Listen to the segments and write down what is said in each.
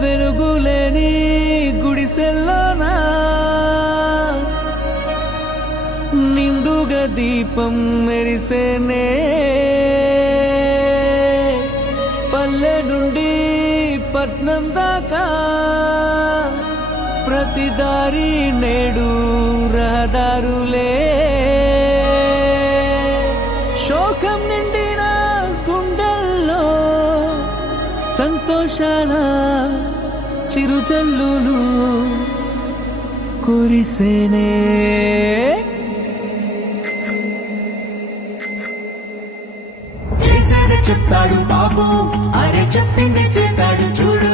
వెలుగులేని గుడిసెల్లోనా నిండుగా దీపం మెరిసేనే పల్లె నుండి పట్నం దాకా ప్రతి దారి నేడు రహదారులే శోకం నిండిన గుండెల్లో సంతోషాల చిరుజల్లులు కురిసేనే చేసేది చెప్తాడు బాబు, అరే చెప్పింది చేశాడు చూడు.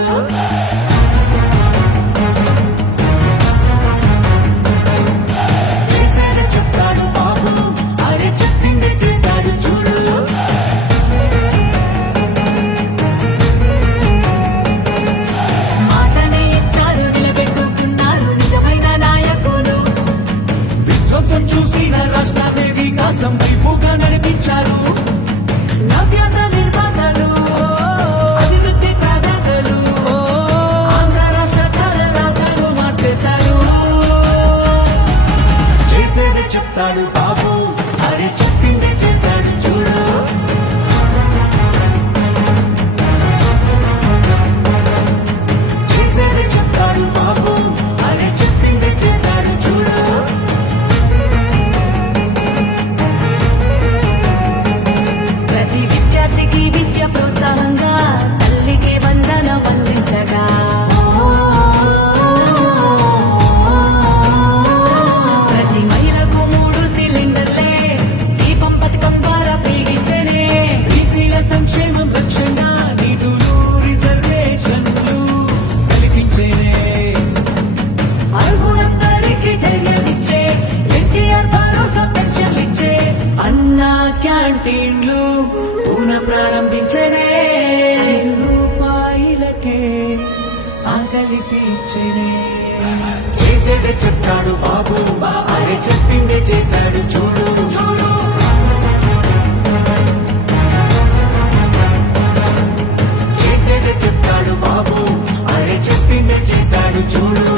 చేసేది చెప్తాడు బాబు, అరే చెప్పింది చేశాడు చూడు. మాటనే ఇచ్చారు, నిలబెట్టుకున్నారు నిజమైన నాయకులు. విధ్వంసం చూసిన రాష్ట్రాన్ని వికాసం వైపుగా నడిపించారు. నవ్యాంధ్ర నిర్మాతలు, అభివృద్ధి ప్రాధాన్యతలు ఆంధ్ర రాష్ట్ర తలరాతలు మార్చేశారు. చేసేది చెప్తాడు బాబు, అరే చెప్పింది చేశాడు చూడు. చేసేది చెప్తాడు బాబు, అరే చెప్పింది చేశాడు చూడు. ప్రతి విద్యార్థికి విద్య ప్రోత్సాహంగా, తల్లికి వందనం అందించగా, ప్రతి మహిళకు 3 సిలిండర్లే దీపం పథకం ద్వారా ఫ్రీగిచ్చనే. బీసీల సంక్షేమం లక్ష్యంగా నిధులు రిజర్వేషన్లు కల్పించేనే. అర్హులందరికీ ధైర్యాన్నిచ్చే ఎన్టీఆర్ భరోసా పెన్షన్లిచ్చే అన్నా క్యాంటీన్లు పునః ప్రారంభించనే. రూపాయలకే ఆకలి తీర్చేనే. చేసేది చెప్తాడు బాబు, అరే చెప్పింది చేశాడు చూడు. చేసేది చెప్తాడు బాబు, అరే చెప్పింది చేశాడు చూడు.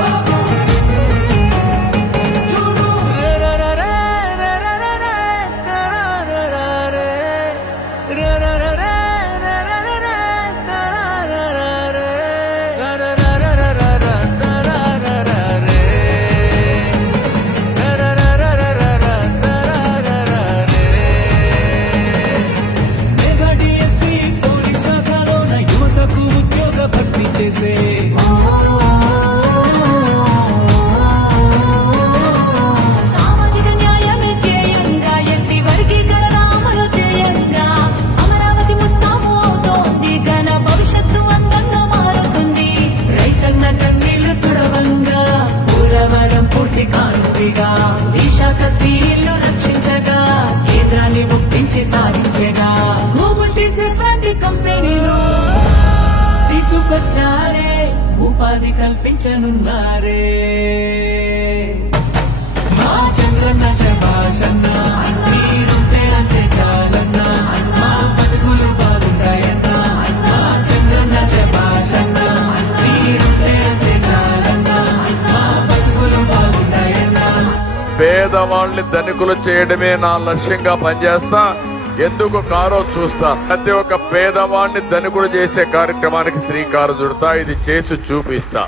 బాబు చూడు. మెగాడిఎస్సీ పోలీస్ శాఖలోన యువతకు ఉద్యోగ భర్తీ చేసే. సామాజిక న్యాయమే ధ్యేయంగా, ఎస్సీ వర్గీకరణ అమలు చేయంగా, అమరావతి ముస్తాబు అవుతోంది, ఘన భవిష్యత్తు అందంగా మారుతుంది. రైతన్న కన్నీళ్లు తుడవంగా, పోలవరం పూర్తి కానుందిగా, విశాఖ స్టీల్ను రక్షించగా, కేంద్రాన్ని ఒప్పించి సాధించగా, గోముంటి కంపెనీలు తీసుకొచ్చారే, ఉపాధి కల్పించనున్నారే. మా చంద్రన్న శభాషన్న, మీరుంటే అంటే చాలన్న, మా బతుకులు బాగుంటాయన్న. మా చంద్రన్న శభాషన్న, మీరుంటే అంటే చాలన్న, మా బతుకులు బాగుంటాయన్న. పేదవాళ్ళని ధనికులు చేయడమే నా లక్ష్యంగా పనిచేస్తా. ఎందుకు కారో చూస్తా. ప్రతి ఒక్క పేదవాడిని ధనికులు చేసే కార్యక్రమానికి శ్రీకారం చుడతా. ఇది చేసి చూపిస్తా.